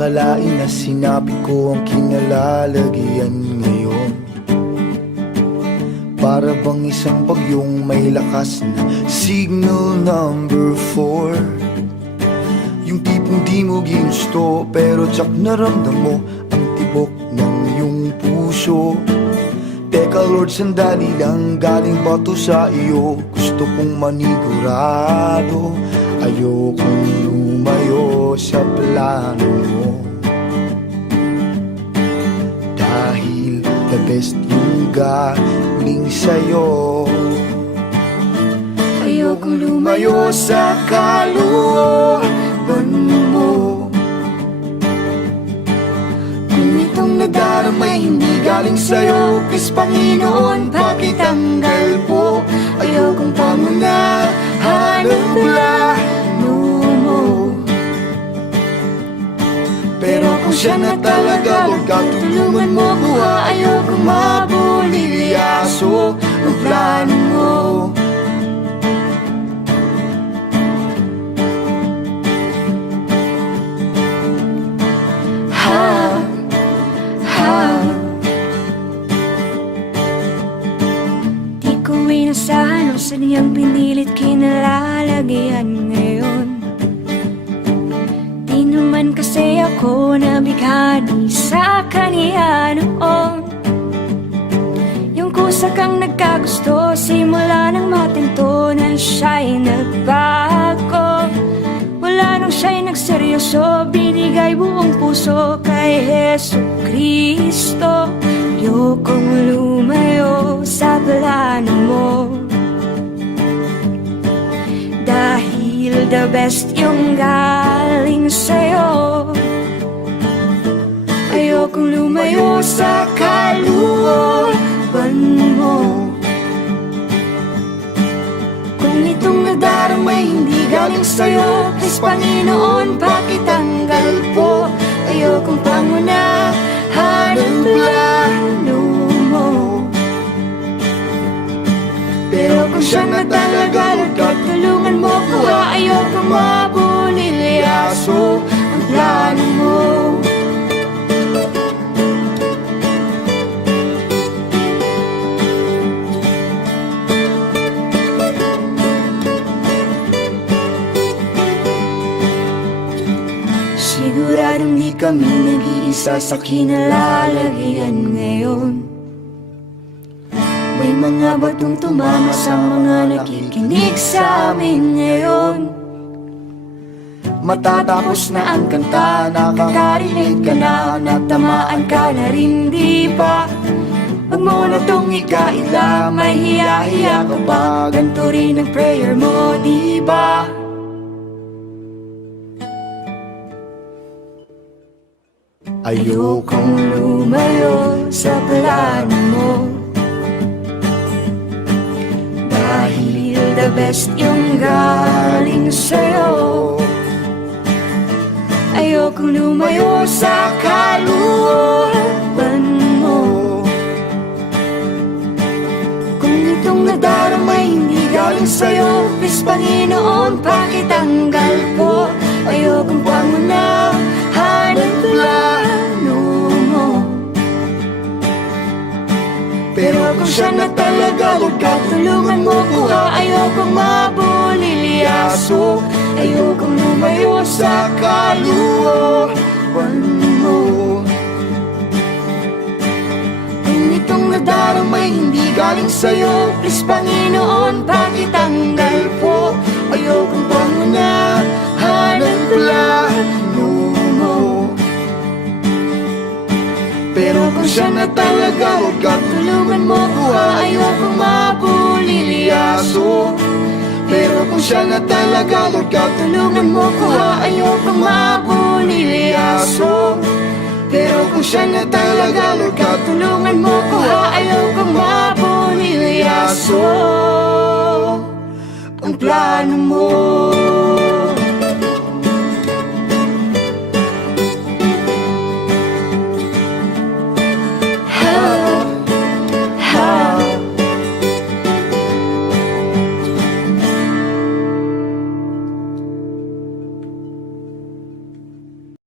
akalain na sinabi ko ang kinalalagyan ngayon. Para bang isang bagyong may lakas na signal number 4. Yung tipong di mo ginusto pero tsak naramdam mo ang tibok ng iyong puso. Teka Lord, sandali lang, galing ba to sa iyo? Gusto kong manigurado, ayokong lumayo sa plano mo. Dahil the best yung galing sa'yo. Ayokong lumayo sa kalooban mo. Kung itong nadaramay hindi galing sa'yo, please Panginoon, pakitanggal po. Ayokong pangunahan ang plano mo. Pero kung siya na talaga, huwag ka tulungan mo ko. Ayokong mabulilyaso ang plano mo. Di ko inasahan o sadyang pinilit kinalalagyan ngayon. Di naman kasi ako nabighani sa kaniya noon. Yung kusa kang nagkagusto, simula nang matinto na siya'y nagbago. Wala nang siya'y nagseryoso, binigay buong puso kay Jesu Kristo. Ayokong lumayo sa plano mo. Dahil the best yung galing sa'yo. Ayokong lumayo sa kalooban mo. Kung itong nadaramay hindi galing sa'yo, please Panginoon, pakitanggal po. Ayokong pangunahan ang plano mo. Pero kung siya na talaga, Lord God, tulungan mo ko. Ayokong mabulilyaso ang plano mo. Siguradong di kami nag-iisa sa kinalalagyan ngayon. May mga batong tumama sa mga nakikinig sa amin ngayon. Matatapos na ang kanta, nakakarinig ka na, natamaan ka na rin, di ba? Wag mo na tong ikaila, may hiya-hiya ka pa. Ganto rin ang prayer mo, di ba? Ayokong lumayo sa plano mo. Dahil the best yung galing sa'yo. Ayokong lumayo sa kalooban mo. Kung itong nadaramay hindi galing sa'yo, please Panginoon, pakitanggal po. Ayokong pangunahan ang plano mo. Pero kung siya na talaga, huwag ka Tulungan mo ko, ayokong mabulilyaso. Ayokong lumayo sa kalooban mo. Kung itong nadaramay hindi galing sa'yo, please Panginoon, pakitanggal po. Ayokong pangunahan ang plano mo. Pero kung siya na talaga, huwag ka Tulungan mo ko, ayokong mabulilyaso. Pero kung siya na talaga, huwag ka Tulungan mo ko, ayokong mabulilyaso. Pero kung siya na talaga, huwag ka Tulungan mo ko, ayokong mabulilyaso ang plano mo.